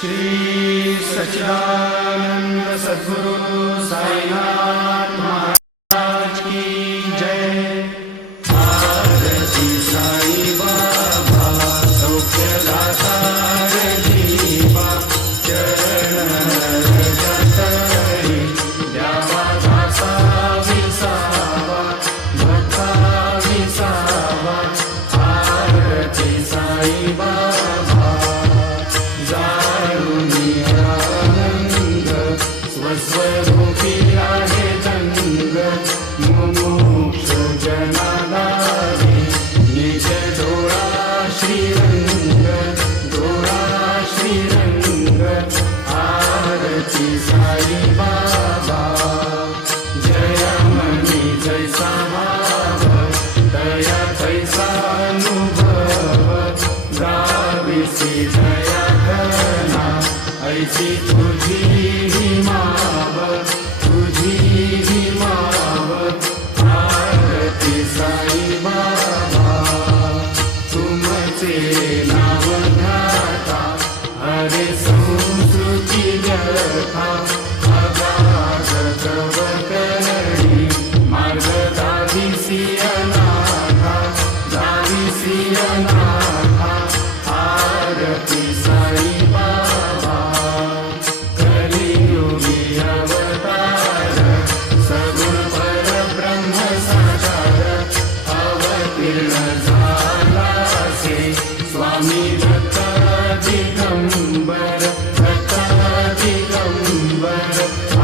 श्री सच्चिदानंद सद्गुरु साईनाथ महाराज की जय। आरती साई बाबा सौख्यदाता दीपा चरण रजतरी द्यावा दासा विसावा भक्ता विसावा। आरती साई बाबा स्वरूपी आहे रंग मुमुक्ष जनाधारी निज डोळा श्रीरंग डोळा श्रीरंग। आरती साई बाबा जय मनी जैसा भाव दया तैसा अनुभव गाविसी दया घना ऐसी तुझी आरती साई बाबा तुमचे नाव घ्याता हरे संस्कृती व्यथा अगाध कवकरणी मार्ग दाविसी अनाथा दाविसी अनाथा। आरती साई बाबा कलियुगी अवतार सगुण परब्रह्म साकार अवतीर्ण झालासे स्वामी दत्त दिगंबर दत्त दिगंबर।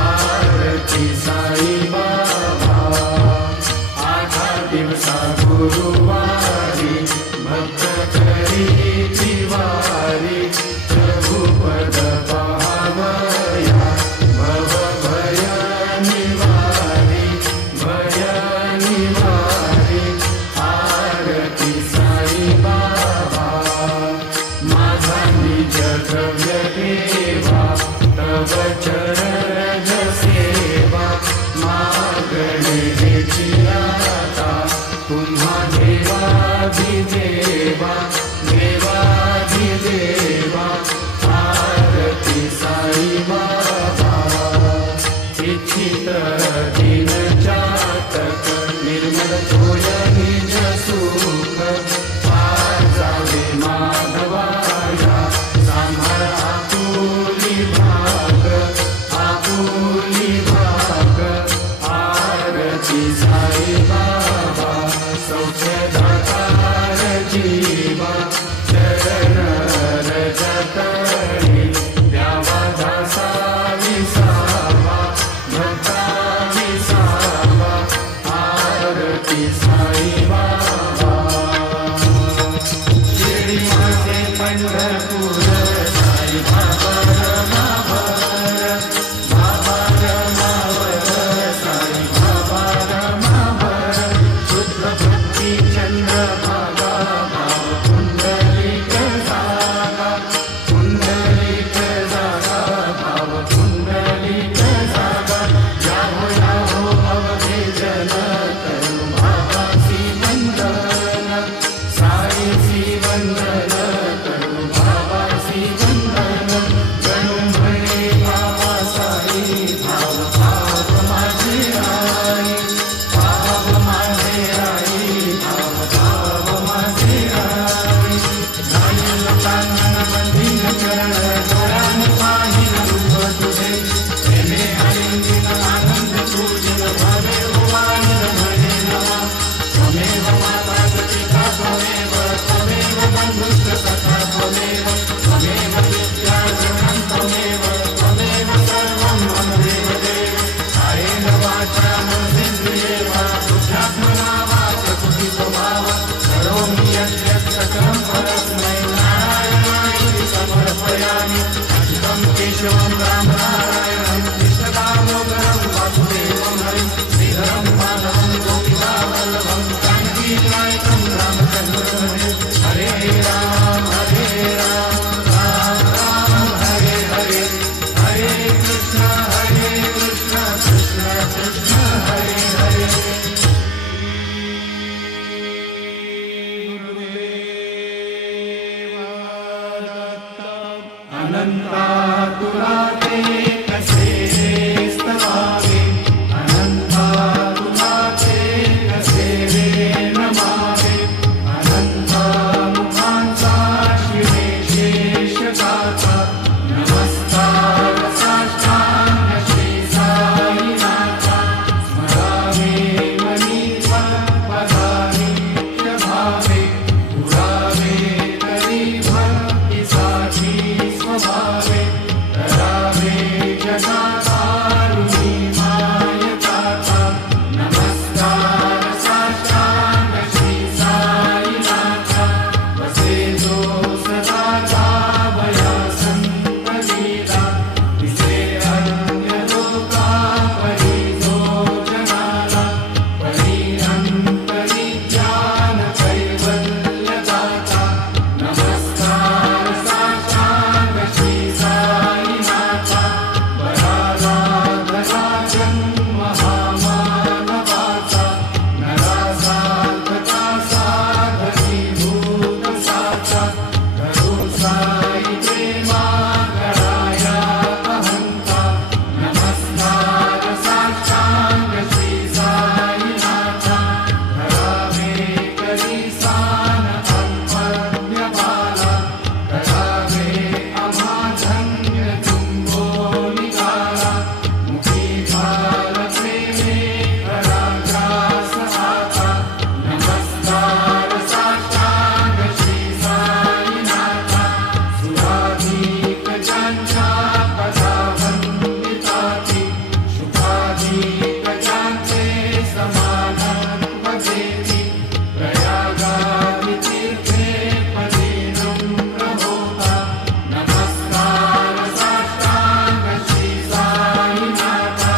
आरती साई बाबा आठा दिवसा गुरुवारी भक्त करी तिवारी प्रभुपद पावया भव भय निवारी भय निवारी। आरती साई बाबा माझा निज द्रव्य देवा तव चरण सेवा मागणे देची आता पुन्हा देवाधिदेवा देवाधिदेवा। आरती साई बाबा इच्छित दिन जातक निर्मल होय निज सुख पाजावे माधवाया सांभाळ आपुली भाग आपुली भाग। आरती साई बाबा सौख्यदाता जीवा चरण रजतरी द्यावा दासा विसावा भक्ता विसावा। आरती साई बाबा शिर्डी माझे पंढरपूर साई बाबा रमावर बाबा रमावर साई बाबा रमावर शुद्ध भक्ती चंद्रभागा भाव पुंडलिक जागा पुंडलिक जागा भाव पुंडलिक जागा। याहो याहो अवधेजन करू भावासी वंदन साईसी वंदन करू भावासी वंदन। जणू म्हणे भावा साई भाव भाव माझे आई भाव माझे आई भाव भाव माझे आई। जाईल कानन बंधीन चरण डोळ्यान पाहिन रूप तुझे प्रेमे आलिंगिन आनंद तुझिन भावे उवानिन म्हणे नवा त्वमेव माता पिता त्वमेव त्वमेव बंधुश्च अनंता तुला ते कसे रे स्तवावे, अनंता तुला ते कसे रे नमावे, अनंता मुखांचा शिवे शेष गाथा, नमस्कार साष्टांग श्री साईनाथा, स्मरावे मनी पदानी भावे, पुरावे तरी भक्तीसाठी स्वभावे, करावे जगाकारुणी माय गाथा, नमस्कार साष्टांग श्री साईनाथा, वसे जो सदा गावया संत लीला, तिचे अन्य लोका परी जो जगाला, परी अंतरी ज्ञान कैवल्य गाथा, नमस्कार साष्टांग श्री साईनाथा, वराला धरा जन्म हा मानवाचा, नरासाधका साधनीभूत साचा, करू साई प्रेमा गळाया अहंता, नमस्कार साष्टांग श्री साईनाथा, करावे करी सान अल्पज्ञ बाला, करावे आम्हा धन्य तुंबो निघाला, मुखी घाल प्रेमे कराग्रास आता, नमस्कार साष्टांग श्री साईनाथा, सुराधिक ज्यांच्या पदावंदिताती, शुभाधिक ज्यांचे समानत्व देती, प्रयागादि तीर्थे पदी नम्र होता, नमस्कार साष्टांग श्री साईनाथा,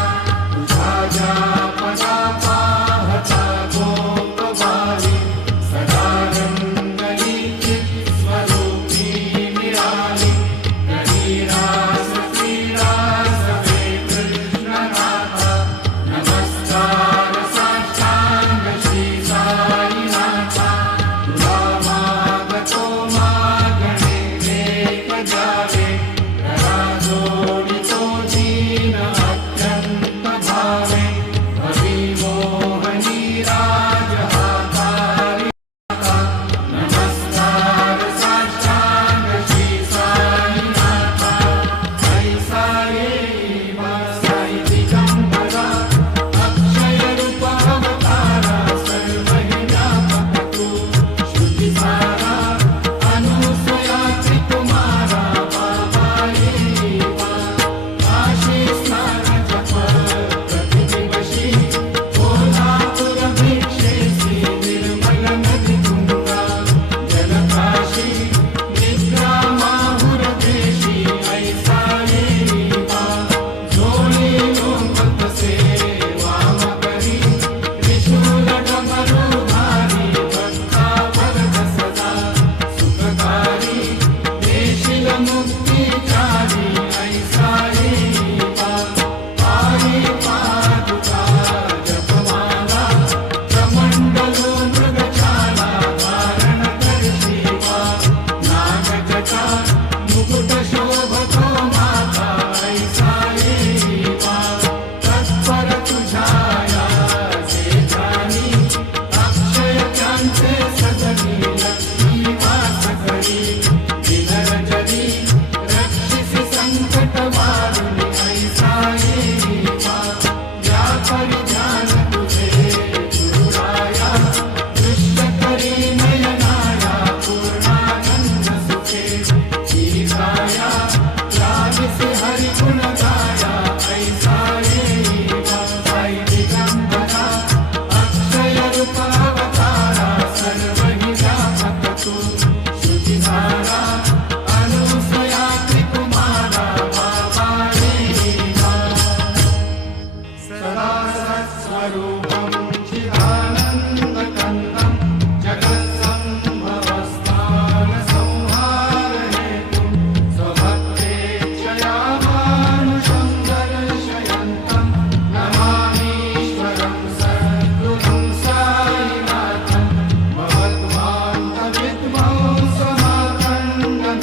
तुझा ज्या पदा पाहता गोपबाली, सदा रंगली चित स्वरूपी निराली, करी रास क्रीडा सवे कृष्णनाथा, नमस्कार साष्टांग श्री साईनाथा, तुला मागतो मागणे लेख द्यावे, करा जोडितो दीन अत्यंत भावे, भवी मोहनी राजहातारी माता, नमस्कार साष्टांग श्री साईनाथा, ऐसा येई साई दिगंबरा, अक्षय रूप अवतारा, सर्व हि व्यापक तू, श्रुतिसारा, अनुसया त्रिकुमारा, बाबा येवा, काशी स्नान जप प्रतिदिवशी, कोल्हापूर भिक्षेसी, निर्मल नदी तुंगा, जलकाशी निद्रा माहुर देशी, ऐसा येवा, जोडी लोंबत से वाम करी, त्रिशूल डमरुधारी, भक्ता वरद सदा सुखकारी, देशील मुक्तिचारी, ऐसा येवा, पायी पादुका जपमाला, प्रमंडलो मृगछाला, धारण कर शिवा, नागजटा मुकुट शोभतो माता, ऐसा येवा, तत्पर तुझाया जे ध्यानी, अक्षय त्यांचे सजनी, लक्ष्मी वास करी, दिनरंजनी रक्षिसी संकट वारुणी, ऐसा येवा, या परिधान तुझे गुरुराया, दृष्ट करी नयनाया, पूर्णानंद सुखे जीवाया, लागिसी हरि गुण गाया, ऐसा येवा, साई दिगंबरा, अक्षय रूप अवतारा, सर्व हि व्यापक तू, श्रुतिसारा, अनुसया त्रिकुमारा, बाबा येवा, सदा सत्स्वरूपं चिदानन्दकन्दं, जगत्सम्भवस्थान संहारहेतुं, स्वभक्तेच्छया मानुषं दर्शयन्तं, नमामीश्वरं सद्गुरुं साईनाथं, भवद्भान्तविद्वांसमाकण्डनं,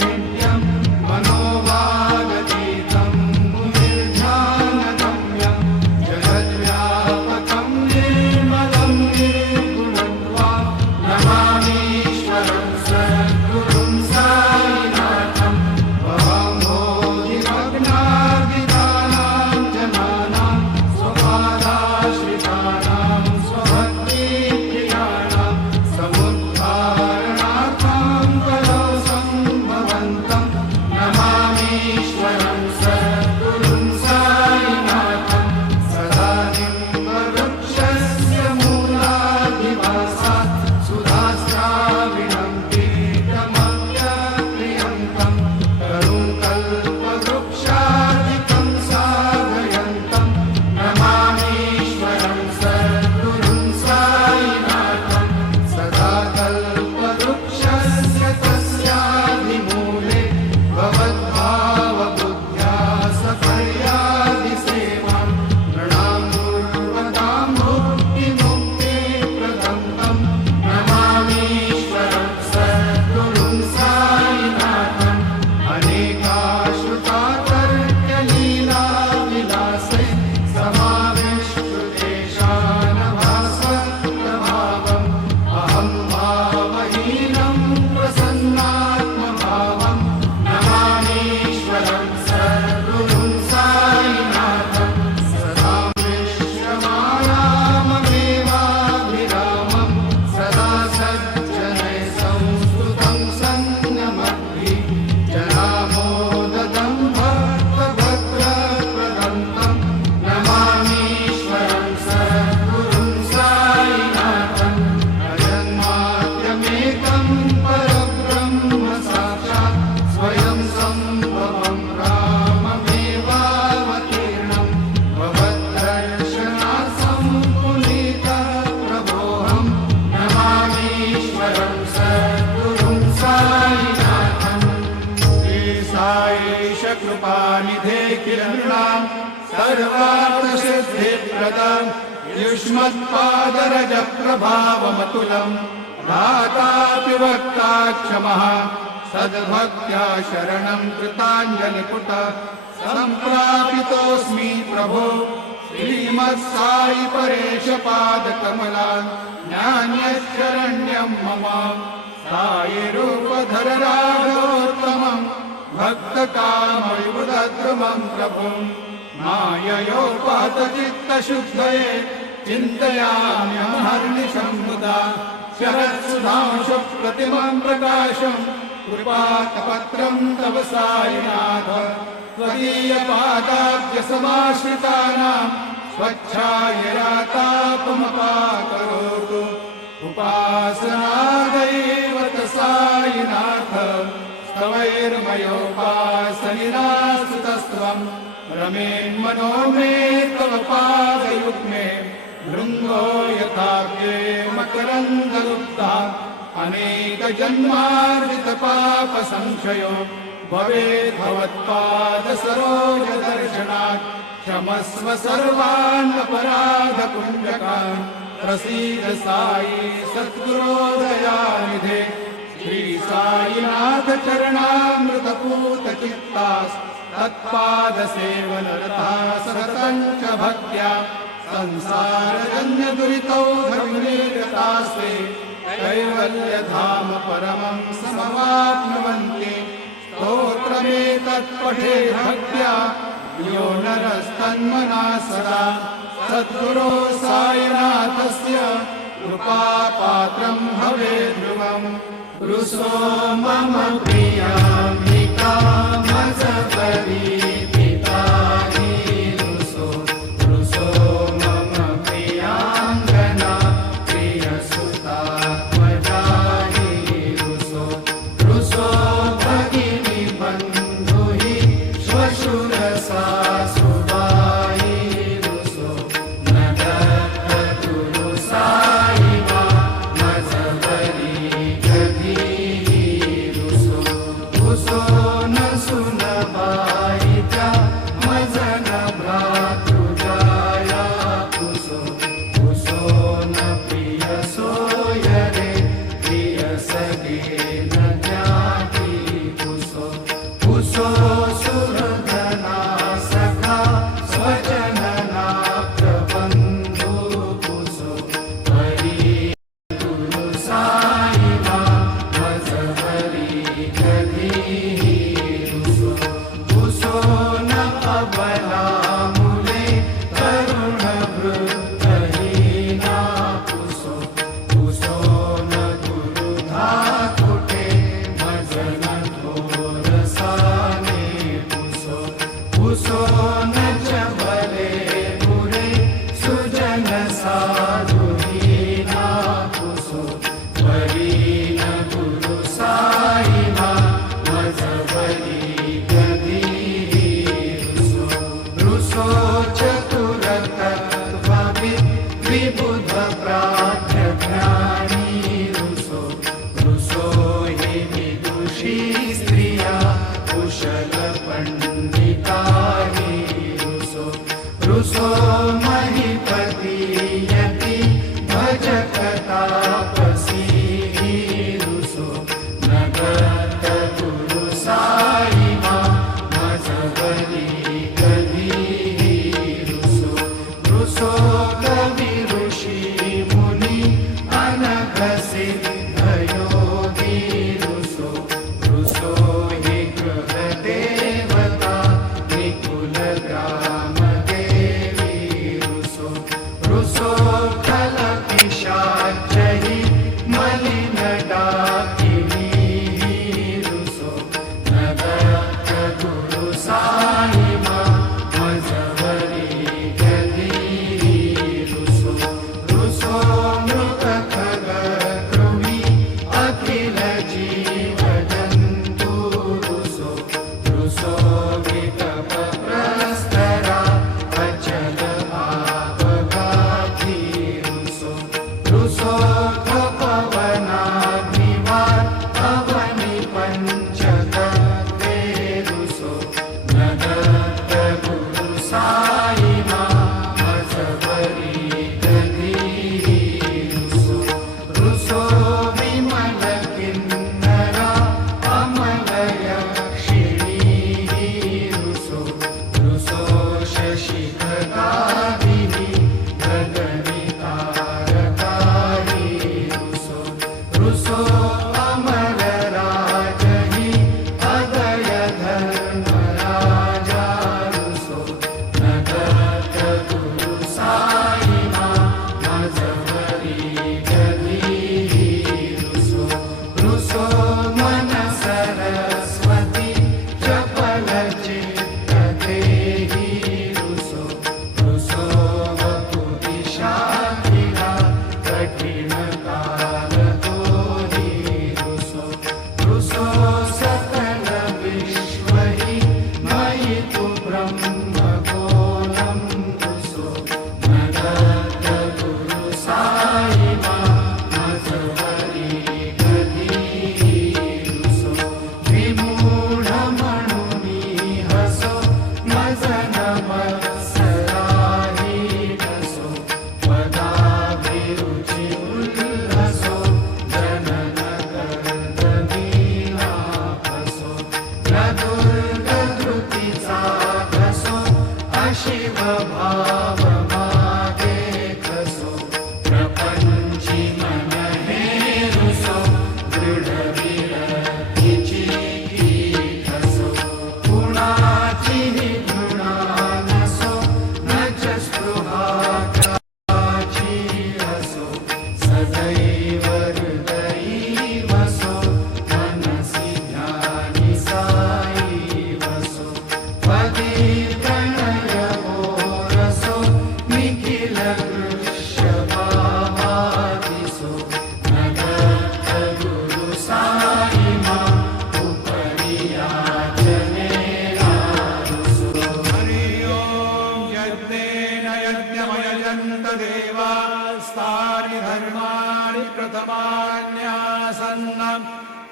नृणाम् सर्वार्थसिद्धिप्रदम् युष्मत्पादरजप्रभावमतुलम् दातापि वक्ता क्षमः सद्भक्त्या शरणम् कृताञ्जलिपुट सम्प्रापितोऽस्मि प्रभो श्रीमत्साई परेश पादकमला नान्यशरण्यम् मम साई रूपधर राघवोत्तमम् भक्तकामविबुधद्रुमम् प्रभुम् माययोपातचित्तशुद्धये चिन्तयाम्यहर्निशम् मुदा शरत्सुधांशुप्रतिमम् प्रकाशम् कृपाकपत्रम् तव साईनाथ त्वदीयपादाब्जसमाश्रितानाम् स्वच्छाययातापमपाकरोतु उपासनादैवत साईनाथ स्तवैर्मयोपासनिरास्तुतस्त्वम् रमेन्मनो मे तव पादयुग्मे भृङ्गो यथाव्ये मकरन्दलुब्धा अनेकजन्मार्जितपापसंशयो भवेत् भवत्पादसरोजदर्शनात् क्षमस्व सर्वान् अपराधपुण्यकान् प्रसीद साई सद्गुरो दयानिधे श्री साईनाथ चरणामृतपूतचित्तास् तत्पादसेवनरता सततं च भक्त्या संसारजन्यदुरितौ धर्मनिर्गतास्ते कैवल्यधाम परमं समवाप्नुवन्ति स्तोत्रमेतत् पठे भक्त्या यो नरस्तन्मना सदा सद्गुरो साईनाथस्य कृपापात्रं भवेत् ध्रुवम् रुसो मम प्रियाम्बिका मजपरी सिद्धयोगी रुसो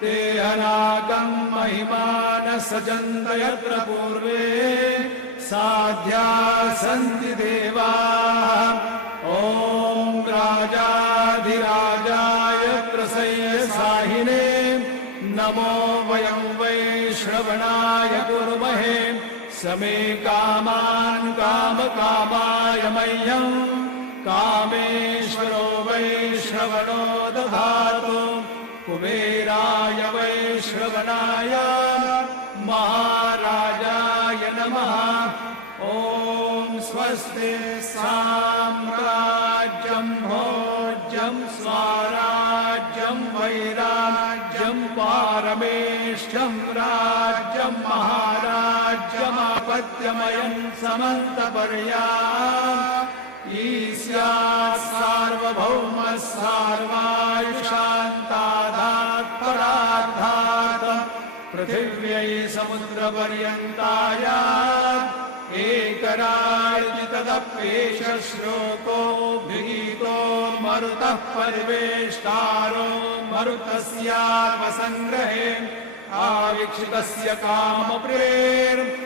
ते अनाकं महिमानः सजन्त यत्र पूर्वे साध्या सन्ति देवाः ॐ राजाधिराजाय प्रसय्यसाहिने नमो वयं वै श्रवणाय कुर्महे समे कामान् कामकामाय मह्यं कामेश्वरो वै श्रवणो दधातु कुबेराय वै श्रवणाय महाराजाय नमः ॐ स्वस्ति साम्राज्यं भोज्यं स्वराज्यं वैराज्यं पारमेष्ठ्यं राज्यं महाराज्यमापत्यमयं समन्तपर्याम् ईस्यात् सार्वभौमः सार्वायुषान्तादात् परार्धात् पृथिव्यै समुद्रपर्यन्ताय एकराज्य तदप्येष श्लोको विहितो मरुतः परिवेष्टारो मरुतस्यात्मसङ्ग्रहे आवीक्षितस्य कामप्रेर्विश्वे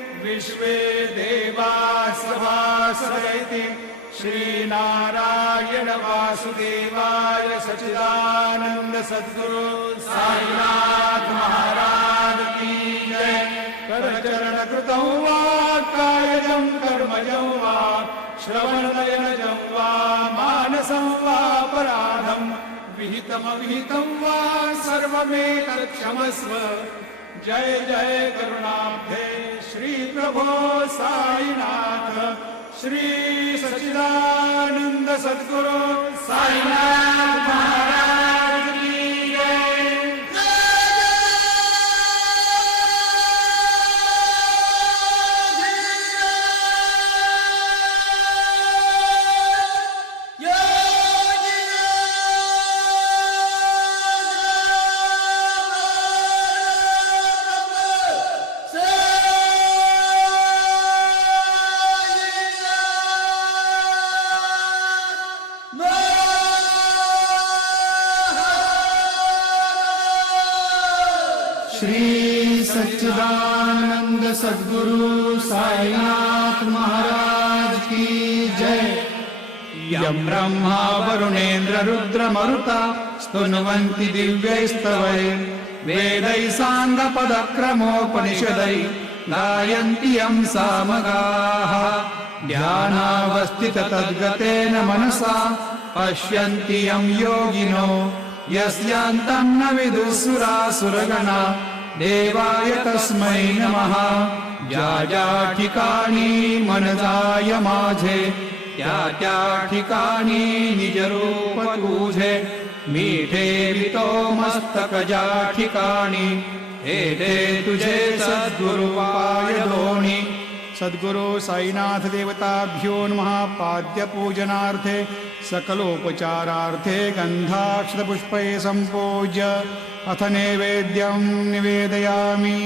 देवाः सभासरैति श्रीनारायण वासुदेवाय सच्चिदानन्द सद्गुरु साईनाथ महाराज की जय। करचरणकृतं वा कायजं कर्मजं वा श्रवणनयनजं वा मानसं वा अपराधं विहितमविहितं वा सर्वमेतत्क्षमस्व। जय जय करुणाब्धे श्री प्रभो साईनाथ श्री सच्चिदानंद सद्गुरु साईनाथ महाराज की जय। श्री सच्चिदानंद सद्गुरु साईनाथ महाराज की जय। यं ब्रह्मा वरुणेन्द्र रुद्र मरुता स्तुन्वन्ति दिव्यैस्तवैः वेदैः साङ्गपदक्रमोपनिषदैः गायन्ति यं सामगाः ध्यानावस्थित तद्गतेन मनसा पश्यन्ति यं योगिनो यस्यान्तं न विदुःसुरासुरगणा देवाय तस्मै नमः। ज्या ज्या ठिकाणी मन जाय माझे त्या त्या ठिकाणी निज रूप तुझे मीठे वितो मस्तक ज्या ठिकाणी हे दे तुझे सद्गुरु पाय दोणी। सद्गुरु साईनाथ देवताभ्यो नमः। पाद्य पूजनार्थे सकलोपचारार्थे गन्धाक्षतपुष्पैः सम्पूज्य अथ नैवेद्यं निवेदयामि।